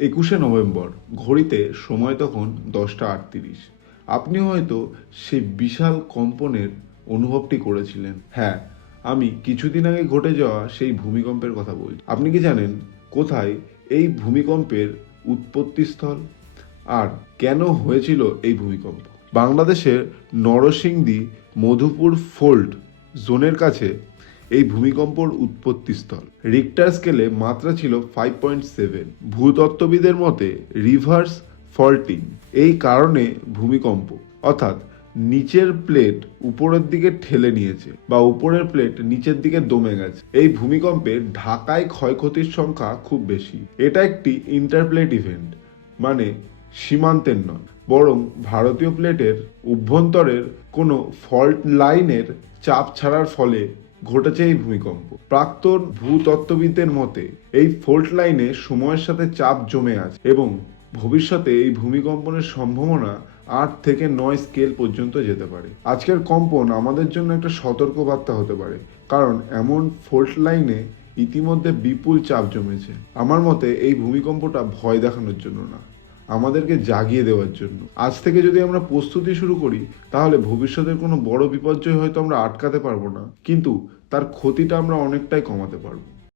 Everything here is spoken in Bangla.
21শে নভেম্বর, ঘড়িতে সময় তখন 10টা 38। আপনি হয়তো সেই বিশাল কম্পনের অনুভবটি করেছিলেন। হ্যাঁ, আমি কিছুদিন আগে ঘটে যাওয়া সেই ভূমিকম্পের কথা বলছি। আপনি কি জানেন কোথায় এই ভূমিকম্পের উৎপত্তিস্থল আর কেন হয়েছিল এই ভূমিকম্প? বাংলাদেশের নরসিংদী মধুপুর ফোল্ড জোনের কাছে এই ভূমিকম্পর উৎপত্তিস্থল। রিক্টার স্কেলে মাত্রা ছিল 5.7। ভূতত্ত্ববিদের মতে রিভার্স ফল্টিং এই কারণে ভূমিকম্প, অর্থাৎ নিচের প্লেট উপরের দিকে ঠেলে নিয়েছে বা উপরের প্লেট নিচের দিকে দমে গেছে। এই ভূমিকম্পে ঢাকায় ক্ষয়ক্ষতির সংখ্যা খুব বেশি। এটা একটি ইন্টারপ্লেট ইভেন্ট, মানে সীমান্তের নয়, বরং ভারতীয় প্লেটের অভ্যন্তরের কোনো ফল্ট লাইনের চাপ ছাড়ার ফলে ঘটেছে এই ভূমিকম্প। প্রাক্তন ভূতত্ত্ববিদদের মতে এই ফল্ট লাইনে সময়ের সাথে চাপ জমে আছে এবং ভবিষ্যতে এই ভূমিকম্পনের সম্ভাবনা 8 থেকে 9 স্কেল পর্যন্ত যেতে পারে। আজকের কম্পন আমাদের জন্য একটা সতর্কবার্তা হতে পারে, কারণ এমন ফল্ট লাইনে ইতিমধ্যে বিপুল চাপ জমেছে। আমার মতে এই ভূমিকম্পটা ভয় দেখানোর জন্য না, আমাদেরকে জাগিয়ে দেওয়ার জন্য। আজ থেকে যদি আমরা প্রস্তুতি শুরু করি, তাহলে ভবিষ্যতের কোনো বড় বিপর্যয় হয়তো আমরা আটকাতে পারবো না, কিন্তু তার ক্ষতিটা আমরা অনেকটাই কমাতে পারবো।